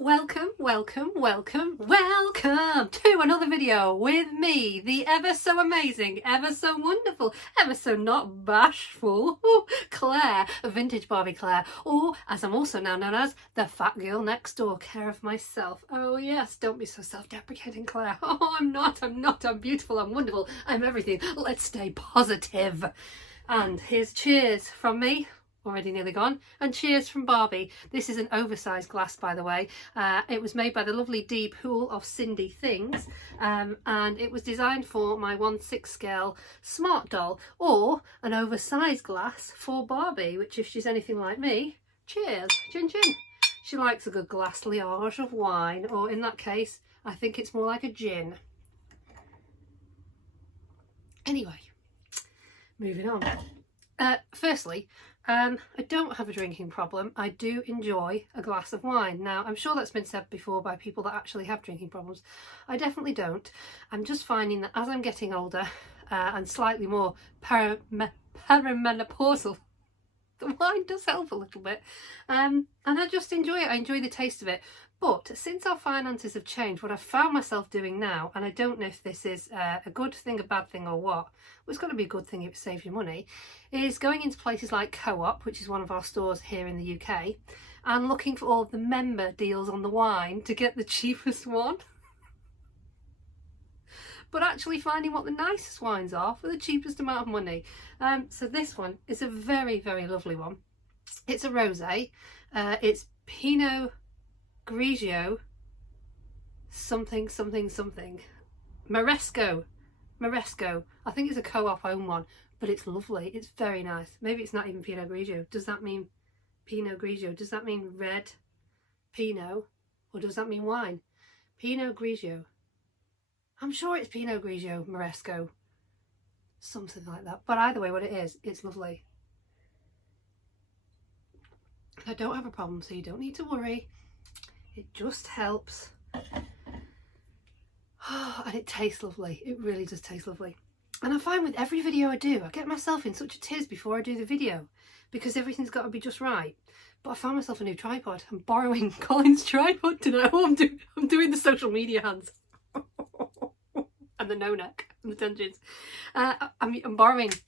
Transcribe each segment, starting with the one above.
Welcome to another video with me, the ever so amazing, ever so wonderful, ever so not bashful Claire, vintage Barbie Claire, or as I'm also now known as, the fat girl next door, care of myself. Oh yes, don't be so self-deprecating, Claire. Oh, I'm not, I'm beautiful, I'm wonderful, I'm everything. Let's stay positive. And here's cheers from me. Already nearly gone, and cheers from Barbie. This is an oversized glass, by the way. It was made by the lovely Dee Pool of Cindy Things, and it was designed for my 1/6 scale smart doll, or an oversized glass for Barbie, which if she's anything like me, cheers, chin chin. She likes a good glass liage of wine, or in that case I think it's more like a gin. Anyway, moving on. Firstly, I don't have a drinking problem. I do enjoy a glass of wine. Now, I'm sure that's been said before by people that actually have drinking problems. I definitely don't. I'm just finding that as I'm getting older and slightly more perimenopausal, the wine does help a little bit. And I just enjoy it. I enjoy the taste of it. But since our finances have changed, what I've found myself doing now, and I don't know if this is a good thing, a bad thing or what, well, it's got to be a good thing if it saves you money, is going into places like Co-op, which is one of our stores here in the UK, and looking for all of the member deals on the wine to get the cheapest one. But actually finding what the nicest wines are for the cheapest amount of money. So this one is a very, very lovely one. It's a rosé. It's Pinot Grigio something. Moresco. I think it's a Co-op owned one, but it's lovely. It's very nice. Maybe it's not even Pinot Grigio. Does that mean Pinot Grigio? Does that mean red Pinot, or does that mean wine? Pinot Grigio. I'm sure it's Pinot Grigio Moresco, something like that. But either way, what it is, it's lovely. I don't have a problem, so you don't need to worry. It just helps. Oh, and it tastes lovely. It really does taste lovely. And I find with every video I do, I get myself in such a tiz before I do the video because everything's got to be just right. But I found myself a new tripod. I'm borrowing Colin's tripod tonight. Oh, I'm doing the social media hands. And the no neck and the tensions. I'm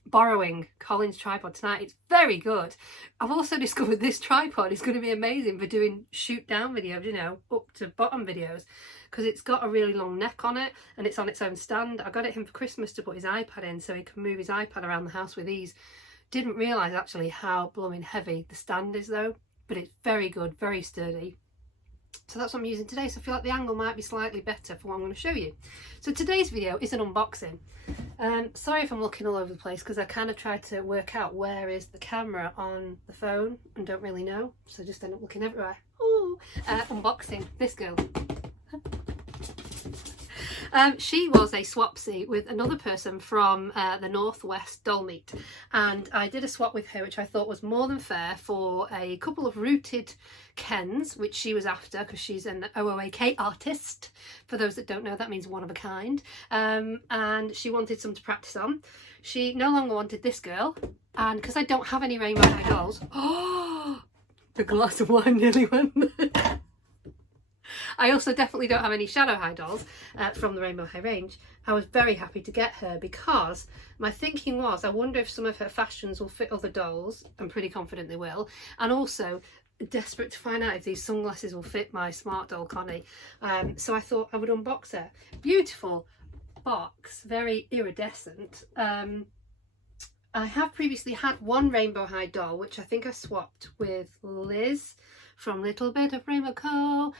borrowing Colin's tripod tonight. It's very good. I've also discovered this tripod is going to be amazing for doing shoot down videos, you know, up to bottom videos, because it's got a really long neck on it and it's on its own stand. I got it him for Christmas to put his iPad in so he can move his iPad around the house with ease. Didn't realise actually how blooming heavy the stand is though, but it's very good, very sturdy. So that's what I'm using today, so I feel like the angle might be slightly better for what I'm going to show you. So today's video is an unboxing. Sorry if I'm looking all over the place because I kind of tried to work out where is the camera on the phone and don't really know, so just end up looking everywhere. Ooh, unboxing this girl. She was a swapsy with another person from the Northwest Doll Meet, and I did a swap with her which I thought was more than fair for a couple of rooted Kens which she was after because she's an OOAK artist. For those that don't know, that means one of a kind, and she wanted some to practice on. She no longer wanted this girl, and because I don't have any Rainbow High dolls, oh, the glass of wine nearly went there. I also definitely don't have any Shadow High dolls from the Rainbow High range. I was very happy to get her because my thinking was I wonder if some of her fashions will fit other dolls. I'm pretty confident they will. And also desperate to find out if these sunglasses will fit my smart doll Connie. So I thought I would unbox her. Beautiful box, very iridescent. I have previously had one Rainbow High doll which I think I swapped with Liz from Little Bit of Rainbow Co.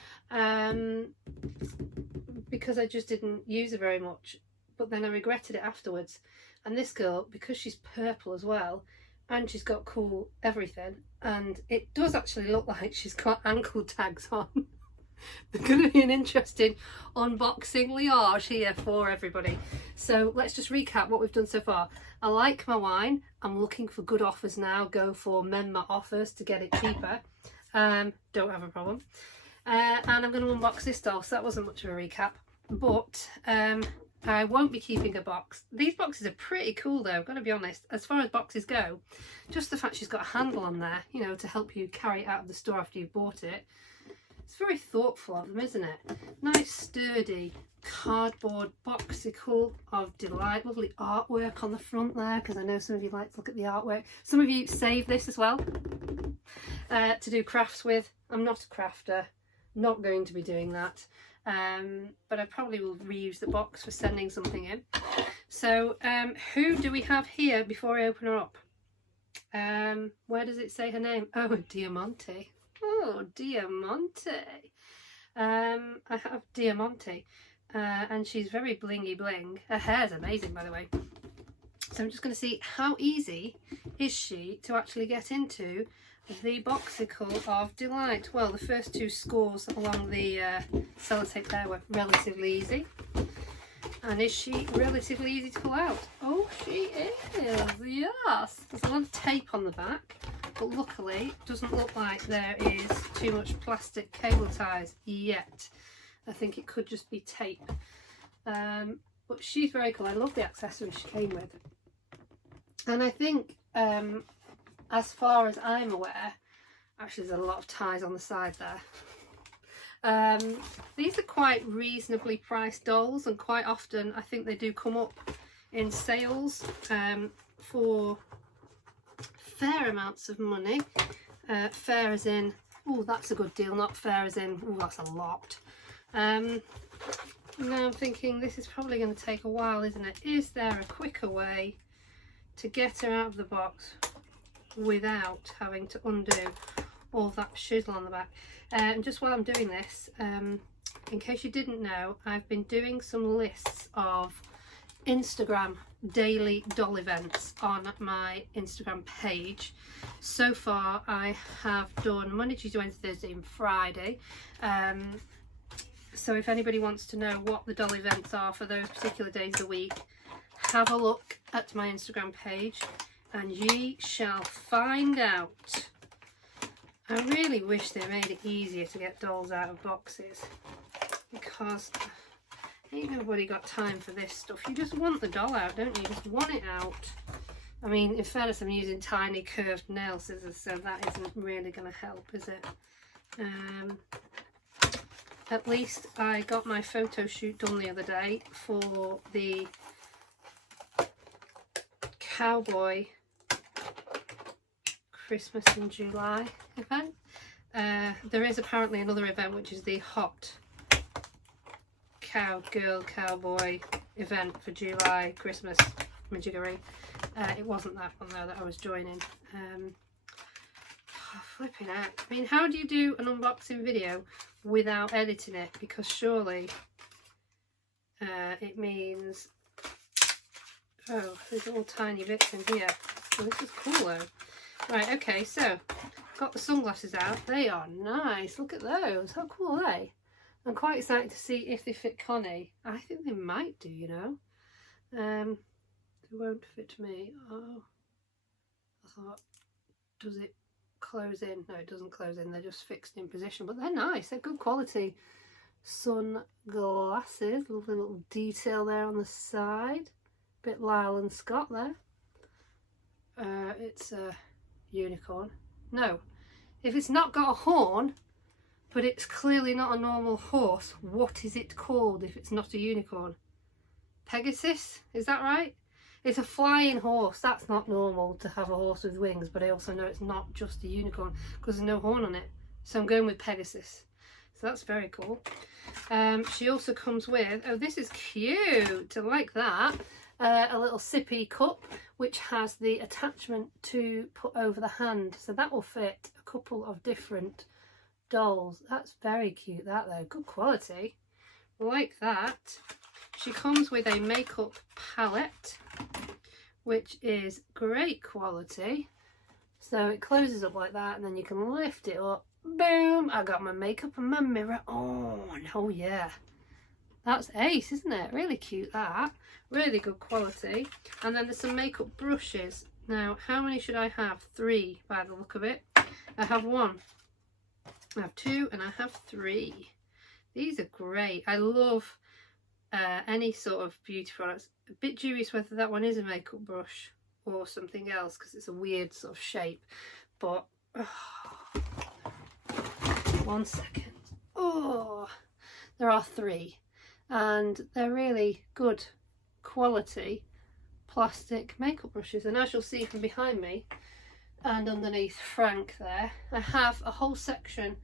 Because I just didn't use her very much, but then I regretted it afterwards. And this girl, because she's purple as well and she's got cool everything, and it does actually look like she's got ankle tags on. There's going to be an interesting unboxing liage here for everybody. So let's just recap what we've done so far. I like my wine. I'm looking for good offers now. Go for member offers to get it cheaper. Don't have a problem. And I'm going to unbox this doll, so that wasn't much of a recap, but I won't be keeping a box. These boxes are pretty cool though, I've got to be honest. As far as boxes go, just the fact she's got a handle on there, you know, to help you carry it out of the store after you've bought it. It's very thoughtful of them, isn't it? Nice sturdy cardboard boxicle of delight. Lovely artwork on the front there, because I know some of you like to look at the artwork. Some of you save this as well to do crafts with. I'm not a crafter, not going to be doing that, but I probably will reuse the box for sending something in. So who do we have here before I open her up? Where does it say her name? Oh, Diamante. Oh, Diamante. I have Diamante, and she's very blingy bling. Her hair's amazing, by the way. So I'm just going to see how easy is she to actually get into the boxicle of delight. Well, the first two scores along the sellotape there were relatively easy. And is she relatively easy to pull out? Oh, she is, yes. There's a lot of tape on the back, but luckily it doesn't look like there is too much plastic cable ties yet. I think it could just be tape. But she's very cool. I love the accessories she came with. And I think, as far as I'm aware, actually there's a lot of ties on the side there. These are quite reasonably priced dolls, and quite often I think they do come up in sales for fair amounts of money. Fair as in, oh, that's a good deal, not fair as in, oh, that's a lot. Now I'm thinking this is probably going to take a while, isn't it? Is there a quicker way to get her out of the box without having to undo all that shizzle on the back? And just while I'm doing this, in case you didn't know, I've been doing some lists of Instagram daily doll events on my Instagram page. So far I have done Monday, Tuesday, Wednesday, Thursday and Friday. So if anybody wants to know what the doll events are for those particular days of the week, have a look at my Instagram page and ye shall find out. I really wish they made it easier to get dolls out of boxes, because ain't nobody got time for this stuff. You just want the doll out, don't you? You just want it out. I mean, in fairness, I'm using tiny curved nail scissors, so that isn't really going to help, is it? At least I got my photo shoot done the other day for the cowboy Christmas in July event. There is apparently another event, which is the hot cowboy event for July Christmas majiggery. It wasn't that one though that I was joining. Flipping out. I mean, how do you do an unboxing video without editing it? Because surely it means, oh, there's all tiny bits in here. Oh, this is cool though. Right, okay, so got the sunglasses out. They are nice. Look at those. How cool are they? I'm quite excited to see if they fit Connie. I think they might do, you know. They won't fit me. Oh, I thought, does it close in? No, it doesn't close in. They're just fixed in position, but they're nice. They're good quality sunglasses. Lovely little detail there on the side. Bit Lyle and Scott there. It's a unicorn. No, if it's not got a horn, but it's clearly not a normal horse, what is it called if it's not a unicorn? Pegasus? Is that right? It's a flying horse. That's not normal to have a horse with wings, but I also know it's not just a unicorn because there's no horn on it. So I'm going with Pegasus. So that's very cool. She also comes with, oh, this is cute. I like that. A little sippy cup, which has the attachment to put over the hand. So that will fit a couple of different dolls. That's very cute, that though. Good quality. Like that. She comes with a makeup palette, which is great quality. So it closes up like that, and then you can lift it up. Boom! I got my makeup and my mirror on. Oh yeah. That's ace, isn't it? Really cute, that. Really good quality. And then there's some makeup brushes. Now, how many should I have? 3 by the look of it. I have 1. I have 2 and I have 3. These are great. I love any sort of beauty products. A bit dubious whether that one is a makeup brush or something else, because it's a weird sort of shape. But, 1 second. Oh, there are 3, and they're really good quality plastic makeup brushes. And as you'll see from behind me and underneath Frank there, I have a whole section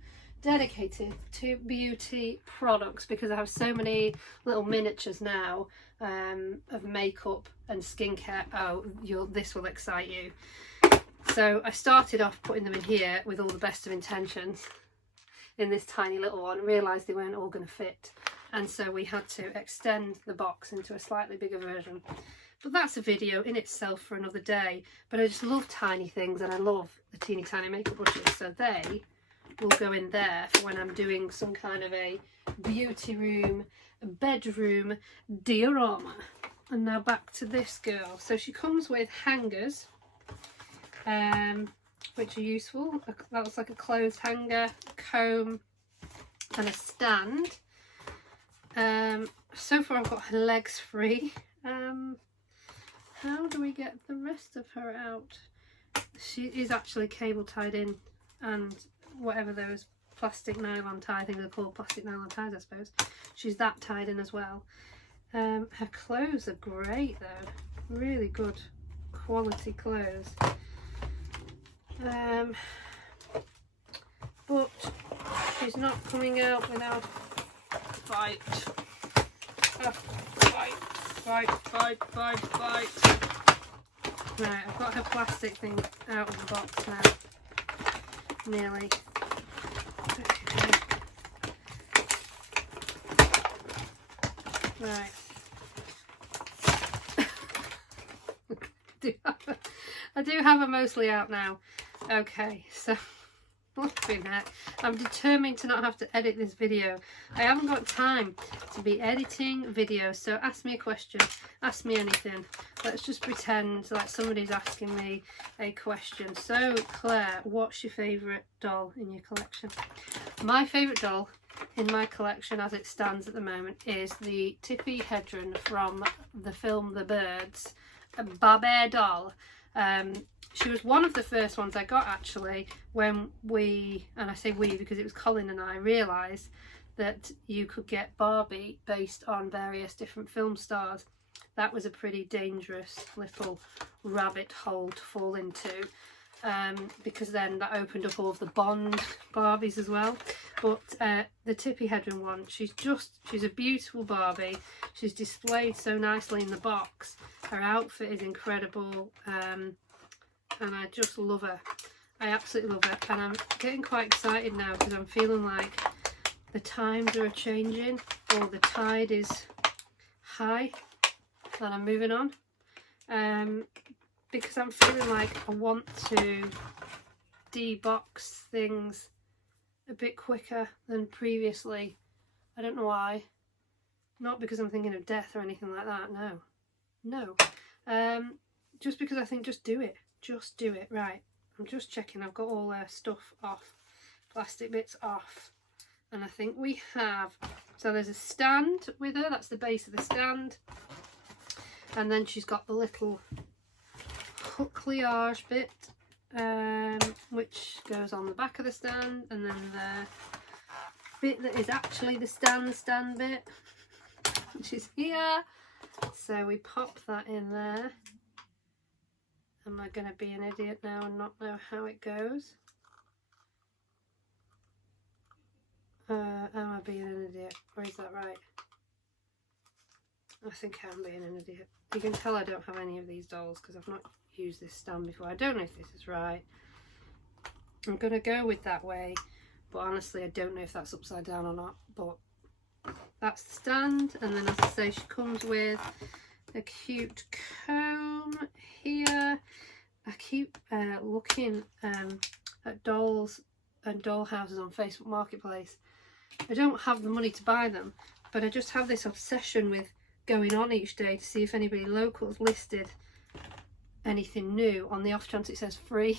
dedicated to beauty products because I have so many little miniatures now of makeup and skincare. Oh, this will excite you. So I started off putting them in here with all the best of intentions in this tiny little one, realised they weren't all going to fit, and so we had to extend the box into a slightly bigger version. But that's a video in itself for another day. But I just love tiny things, and I love the teeny tiny makeup brushes, so they will go in there for when I'm doing some kind of a beauty room, bedroom diorama. And now back to this girl. So she comes with hangers, which are useful. That looks like a clothes hanger, a comb and a stand. So far I've got her legs free. How do we get the rest of her out? She is actually cable tied in, and whatever those plastic nylon tie things are called, plastic nylon ties I suppose, she's that tied in as well. Her clothes are great though, really good quality clothes. But she's not coming out without a fight. Fight. Right, I've got her plastic thing out of the box now. Nearly. Right. I do have her mostly out now. Okay, so flipping heck, I'm determined to not have to edit this video. I haven't got time to be editing videos, so ask me a question, ask me anything. Let's just pretend like somebody's asking me a question. So Claire, what's your favourite doll in your collection? My favourite doll in my collection as it stands at the moment is the Tippi Hedren from the film The Birds, a Barbie doll. She was one of the first ones I got actually when we, and I say we because it was Colin and I, realised that you could get Barbie based on various different film stars. That was a pretty dangerous little rabbit hole to fall into, because then that opened up all of the Bond Barbies as well. But the Tippi Hedren one, she's a beautiful Barbie. She's displayed so nicely in the box. Her outfit is incredible. And I just love her. I absolutely love her, and I'm getting quite excited now because I'm feeling like the times are changing, or the tide is high that I'm moving on, because I'm feeling like I want to debox things a bit quicker than previously. I don't know why. Not because I'm thinking of death or anything like that, no. Just because I think just do it. Right, I'm just checking I've got all their stuff off, plastic bits off, and I think we have, so there's a stand with her, that's the base of the stand, and then she's got the little hook-liage bit, which goes on the back of the stand, and then the bit that is actually the stand bit, which is here, so we pop that in there. Am I going to be an idiot now and not know how it goes? Am I being an idiot? Or is that right? I think I'm being an idiot. You can tell I don't have any of these dolls because I've not used this stand before. I don't know if this is right. I'm going to go with that way, but honestly I don't know if that's upside down or not. But that's the stand, and then as I say, she comes with a cute comb here. I keep looking at dolls and doll houses on Facebook Marketplace. I don't have the money to buy them, but I just have this obsession with going on each day to see if anybody local has listed anything new, on the off chance it says free.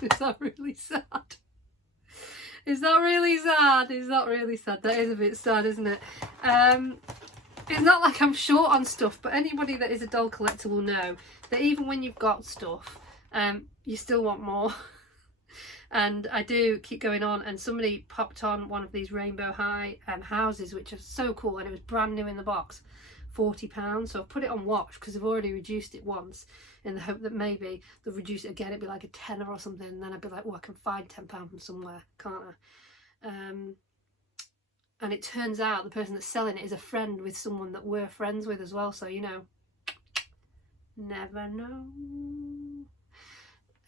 Is that really sad? Is that really sad? Is that really sad? That is a bit sad, isn't it? It's not like I'm short on stuff, but anybody that is a doll collector will know that even when you've got stuff, you still want more. And I do keep going on, and somebody popped on one of these Rainbow High houses, which are so cool, and it was brand new in the box, £40. So I've put it on watch because I've already reduced it once, in the hope that maybe they'll reduce it again, it'd be like a tenner or something, and then I'd be like, oh, I can find £10 from somewhere, can't I? And it turns out the person that's selling it is a friend with someone that we're friends with as well, so you know, never know.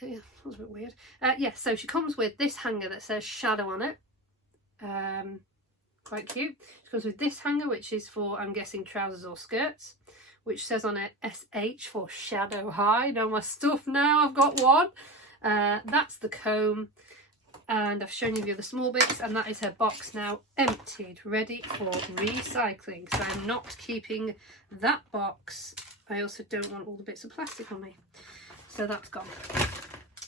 Yeah, that was a bit weird. Yeah, so she comes with this hanger that says Shadow on it. Quite cute. She comes with this hanger, which is for, I'm guessing, trousers or skirts, which says on it SH for Shadow High. Know my stuff now, I've got one. That's the comb, and I've shown you the other small bits, and that is her box now emptied, ready for recycling. So I'm not keeping that box. I also don't want all the bits of plastic on me. So that's gone.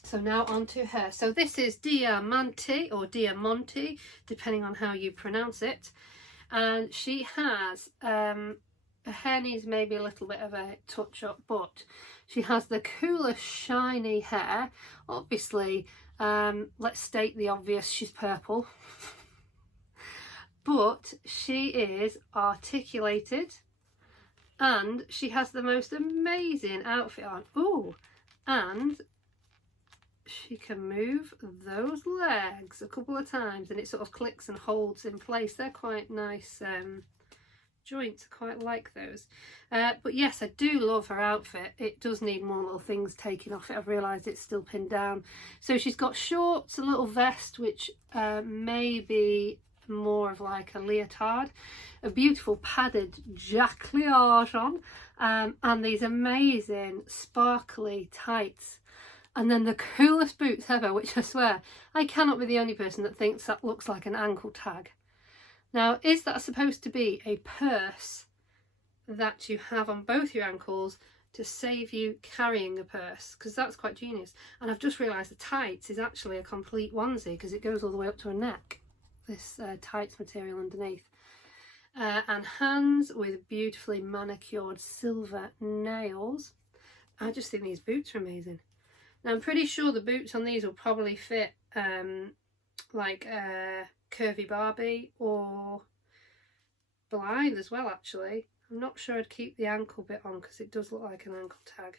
So now on to her. So this is Diamante or Diamante, depending on how you pronounce it. And she has, her hair needs maybe a little bit of a touch up, but she has the coolest shiny hair. Obviously, let's state the obvious, she's purple. But she is articulated, and she has the most amazing outfit on. Ooh, and she can move those legs a couple of times and it sort of clicks and holds in place. They're quite nice joints. I quite like those. But yes, I do love her outfit. It does need more little things taken off it. I've realised it's still pinned down. So she's got shorts, a little vest, which may be more of like a leotard, a beautiful padded jacquard on, and these amazing sparkly tights. And then the coolest boots ever, which I swear, I cannot be the only person that thinks that looks like an ankle tag. Now, is that supposed to be a purse that you have on both your ankles to save you carrying a purse? Because that's quite genius. And I've just realised the tights is actually a complete onesie because it goes all the way up to her neck, this tights material underneath. And hands with beautifully manicured silver nails. I just think these boots are amazing. Now, I'm pretty sure the boots on these will probably fit like a curvy Barbie or Blind as well, actually. I'm not sure I'd keep the ankle bit on because it does look like an ankle tag.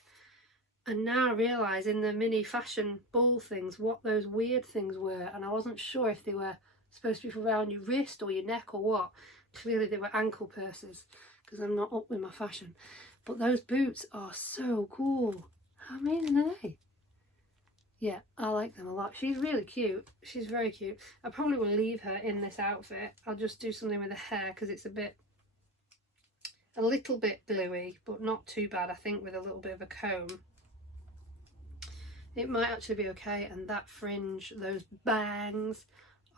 And now I realise in the mini fashion ball things what those weird things were, and I wasn't sure if they were supposed to be around your wrist or your neck or what. Clearly they were ankle purses because I'm not up with my fashion. But those boots are so cool. How amazing are they? Yeah, I like them a lot. She's really cute. She's very cute. I probably will leave her in this outfit. I'll just do something with the hair because it's a little bit gluey, but not too bad, I think, with a little bit of a comb. It might actually be okay. And that fringe, those bangs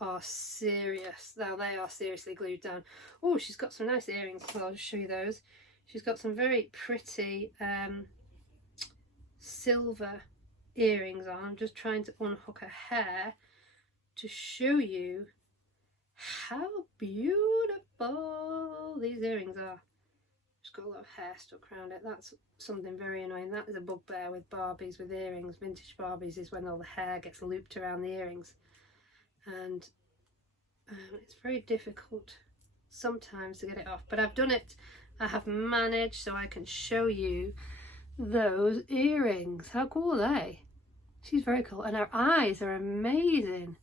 are serious. Now they are seriously glued down. Oh, she's got some nice earrings as well. I'll just show you those. She's got some very pretty silver earrings on. I'm just trying to unhook her hair to show you how beautiful these earrings are. Just got a lot of hair stuck around it. That's something very annoying. That is a bugbear with Barbies with earrings. Vintage Barbies is when all the hair gets looped around the earrings, and it's very difficult sometimes to get it off, but I've done it. I have managed, so I can show you those earrings. How cool are they? She's very cool, and her eyes are amazing.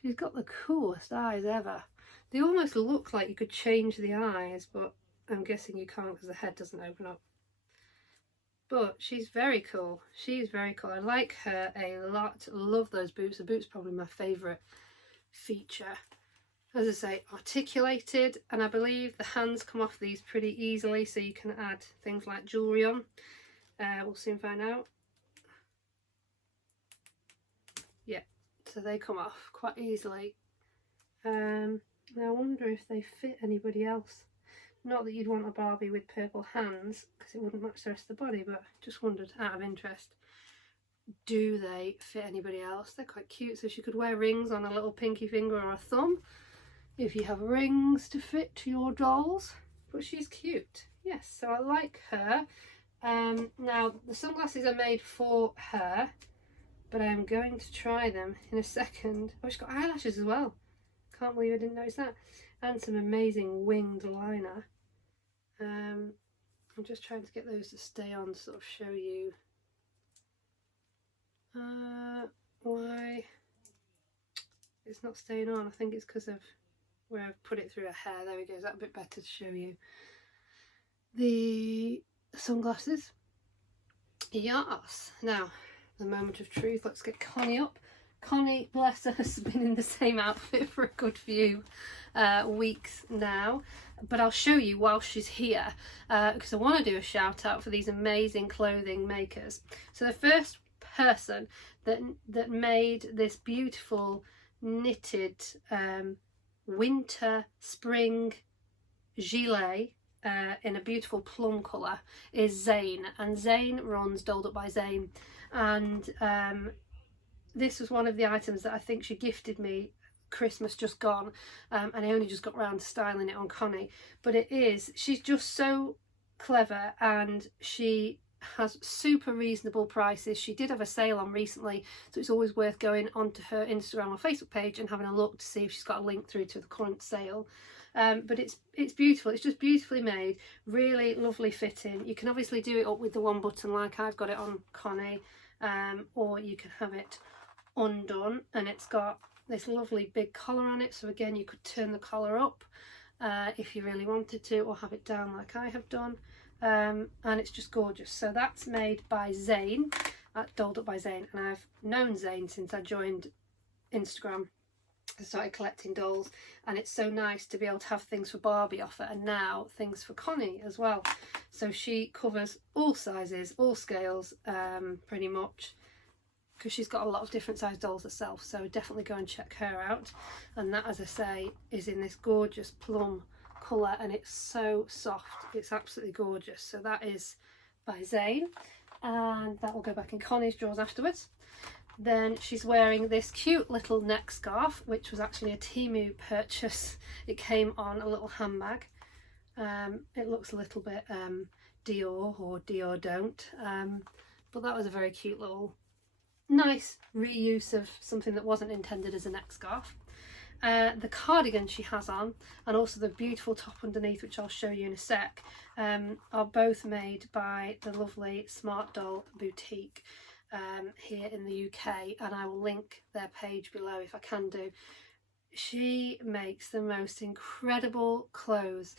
She's got the coolest eyes ever. They almost look like you could change the eyes, but I'm guessing you can't because the head doesn't open up. But she's very cool. She's very cool. I like her a lot. Love those boots. The boots are probably my favourite feature. As I say, articulated, and I believe the hands come off these pretty easily, so you can add things like jewellery on. We'll soon find out. Yeah, so they come off quite easily. Now I wonder if they fit anybody else. Not that you'd want a Barbie with purple hands because it wouldn't match the rest of the body, but just wondered out of interest, do they fit anybody else? They're quite cute, so she could wear rings on a little pinky finger or a thumb if you have rings to fit to your dolls. But she's cute. Yes, so I like her. Now the sunglasses are made for her, but I'm going to try them in a second. Oh, she's got eyelashes as well. Can't believe I didn't notice that. And some amazing winged liner. I'm just trying to get those to stay on to sort of show you why it's not staying on. I think it's because of where I've put it through her hair. There we go. Is that a bit better to show you? The sunglasses. Yes. Now, the moment of truth. Let's get Connie up. Connie, bless her, has been in the same outfit for a good few weeks now, but I'll show you while she's here because I want to do a shout out for these amazing clothing makers. So the first person that made this beautiful knitted winter spring gilet in a beautiful plum colour is Zane, and Zane runs Dolled Up by Zane, and this was one of the items that I think she gifted me Christmas just gone, and I only just got round to styling it on Connie. But she's just so clever, and she has super reasonable prices. She did have a sale on recently, so it's always worth going onto her Instagram or Facebook page and having a look to see if she's got a link through to the current sale. But it's beautiful. It's just beautifully made, really lovely fitting. You can obviously do it up with the one button like I've got it on Connie, or you can have it undone, and it's got this lovely big collar on it, so again you could turn the collar up if you really wanted to, or have it down like I have done, and it's just gorgeous. So that's made by Zane at Dolled Up by Zane, and I've known Zane since I joined Instagram. I started collecting dolls, and it's so nice to be able to have things for Barbie offer, and now things for Connie as well. So she covers all sizes, all scales, pretty much, because she's got a lot of different size dolls herself, so definitely go and check her out. And that, as I say, is in this gorgeous plum colour, and it's so soft, it's absolutely gorgeous. So that is by Zane, and that will go back in Connie's drawers afterwards. Then she's wearing this cute little neck scarf, which was actually a Temu purchase. It came on a little handbag. It looks a little bit Dior or Dior Don't, but that was a very cute little nice reuse of something that wasn't intended as a neck scarf. The cardigan she has on, and also the beautiful top underneath, which I'll show you in a sec, are both made by the lovely Smart Doll Boutique here in the UK, and I will link their page below if I can do. She makes the most incredible clothes,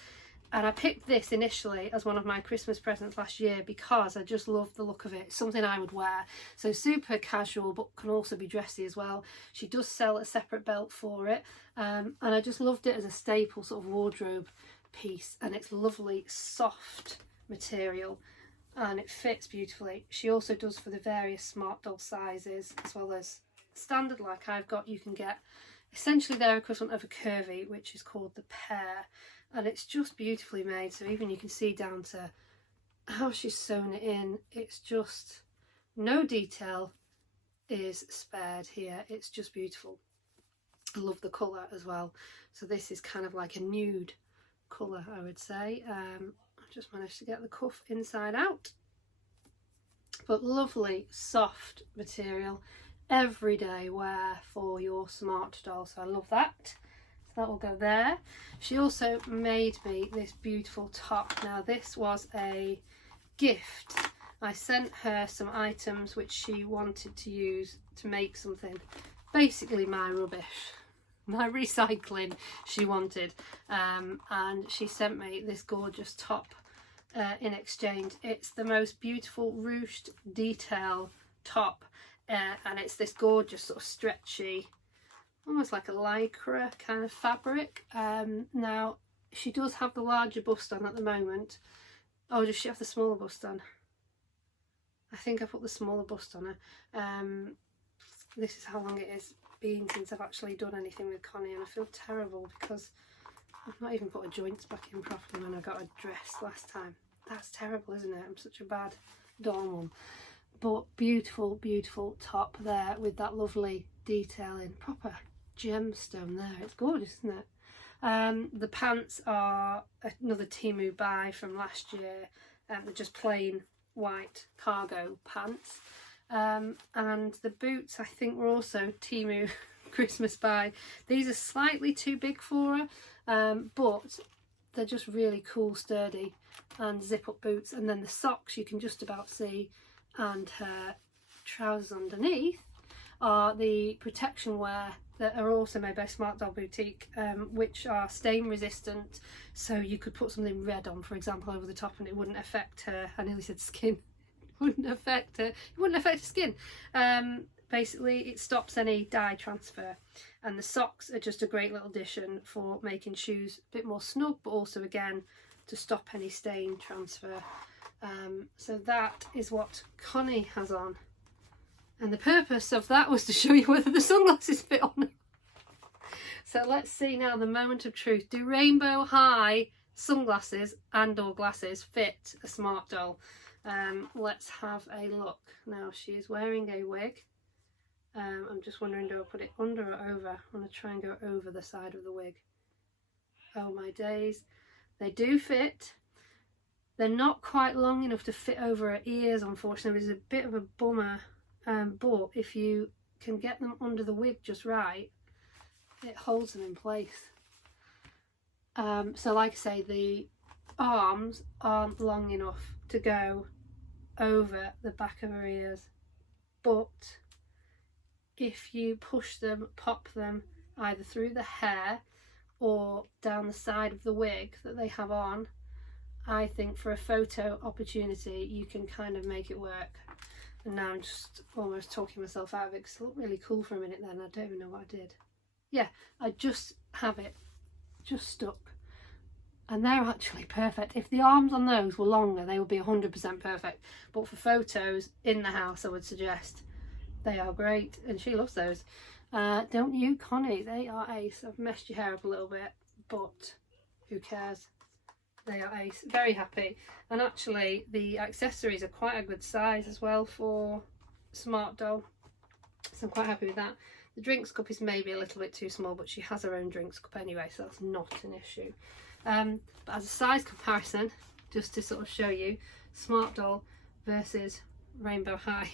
and I picked this initially as one of my Christmas presents last year because I just love the look of it. It's something I would wear. So super casual, but can also be dressy as well. She does sell a separate belt for it, and I just loved it as a staple sort of wardrobe piece, and it's lovely soft material and it fits beautifully. She also does for the various Smart Doll sizes, as well as standard like I've got. You can get essentially their equivalent of a curvy, which is called the pear, and it's just beautifully made. So even you can see down to how she's sewn it in. It's just no detail is spared here. It's just beautiful. I love the colour as well. So this is kind of like a nude colour, I would say. I just managed to get the cuff inside out, but lovely soft material, everyday wear for your Smart Doll. So I love that. So that will go there. She also made me this beautiful top. Now this was a gift. I sent her some items which she wanted to use to make something, basically my rubbish, my recycling she wanted, and she sent me this gorgeous top in exchange. It's the most beautiful ruched detail top, and it's this gorgeous sort of stretchy, almost like a lycra kind of fabric. Now she does have the larger bust on at the moment. Oh, does she have the smaller bust on? I think I put the smaller bust on her. This is how long it has been since I've actually done anything with Connie, and I feel terrible because I've not even put her joints back in properly when I got her dressed last time. That's terrible, isn't it? I'm such a bad doll mum. But beautiful, beautiful top there with that lovely detailing, proper gemstone there. It's gorgeous, isn't it? The pants are another Temu buy from last year. They're just plain white cargo pants. And the boots, I think, were also Temu Christmas buy. These are slightly too big for her, but they're just really cool, sturdy and zip up boots. And then the socks you can just about see, and her trousers underneath are the protection wear that are also made by Smart Doll Boutique, which are stain resistant, so you could put something red on, for example, over the top and it wouldn't affect her, I nearly said skin, wouldn't affect her, it wouldn't affect her skin. Basically it stops any dye transfer, and the socks are just a great little addition for making shoes a bit more snug, but also again to stop any stain transfer. So that is what Connie has on, and the purpose of that was to show you whether the sunglasses fit on her. So let's see now the moment of truth. Do rainbow high sunglasses and or glasses fit a Smart Doll? Let's have a look. Now she is wearing a wig. I'm just wondering, do I put it under or over? I'm going to try and go over the side of the wig. Oh my days. They do fit. They're not quite long enough to fit over her ears, unfortunately, which is a bit of a bummer. But if you can get them under the wig just right, it holds them in place. So like I say, the arms aren't long enough to go over the back of her ears, but if you push them, pop them either through the hair or down the side of the wig that they have on, I think for a photo opportunity you can kind of make it work. And now I'm just almost talking myself out of it because it looked really cool for a minute then. I don't even know what I did. Yeah, I just have it just stuck, and they're actually perfect. If the arms on those were longer, they would be 100% perfect, but for photos in the house I would suggest they are great, and she loves those. Don't you, Connie? They are ace. I've messed your hair up a little bit, but who cares? They are ace. Very happy. And actually the accessories are quite a good size as well for Smart Doll, so I'm quite happy with that. The drinks cup is maybe a little bit too small, but she has her own drinks cup anyway, so that's not an issue. But as a size comparison, just to sort of show you, Smart Doll versus Rainbow High,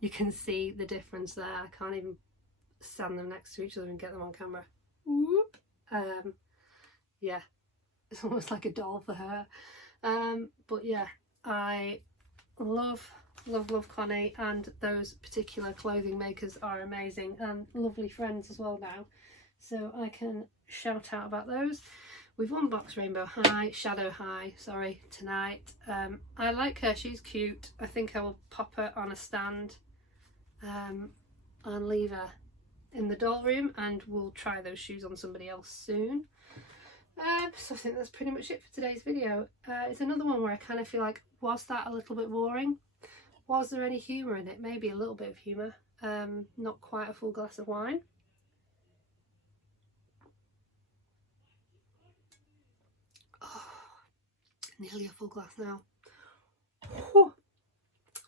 you can see the difference there. I can't even stand them next to each other and get them on camera. Whoop. Yeah, it's almost like a doll for her. But yeah, I love Connie, and those particular clothing makers are amazing and lovely friends as well now, so I can shout out about those. We've unboxed Rainbow High, Shadow High, sorry, tonight. I like her, she's cute. I think I will pop her on a stand and leave her in the doll room, and we'll try those shoes on somebody else soon. So I think that's pretty much it for today's video. It's another one where I kind of feel like, was that a little bit boring? Was there any humour in it? Maybe a little bit of humour. Not quite a full glass of wine. Oh, nearly a full glass now. Whew.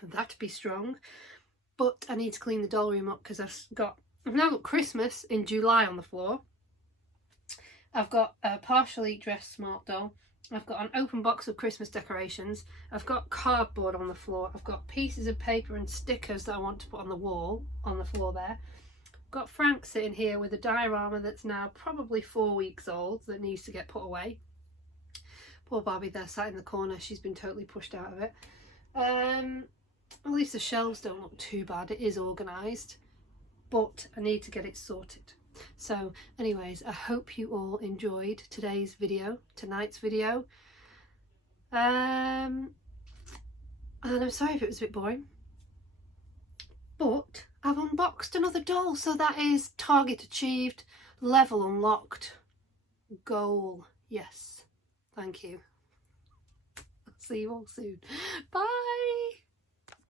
That'd be strong. But I need to clean the doll room up because I've now got Christmas in July on the floor. I've got a partially dressed Smart Doll. I've got an open box of Christmas decorations. I've got cardboard on the floor. I've got pieces of paper and stickers that I want to put on the wall, on the floor there. I've got Frank sitting here with a diorama that's now probably 4 weeks old that needs to get put away. Poor Barbie there sat in the corner. She's been totally pushed out of it. At least the shelves don't look too bad. It is organised, but I need to get it sorted. So anyways, I hope you all enjoyed tonight's video, and I'm sorry if it was a bit boring, but I've unboxed another doll, so that is target achieved, level unlocked, goal, yes, thank you. I'll see you all soon, bye.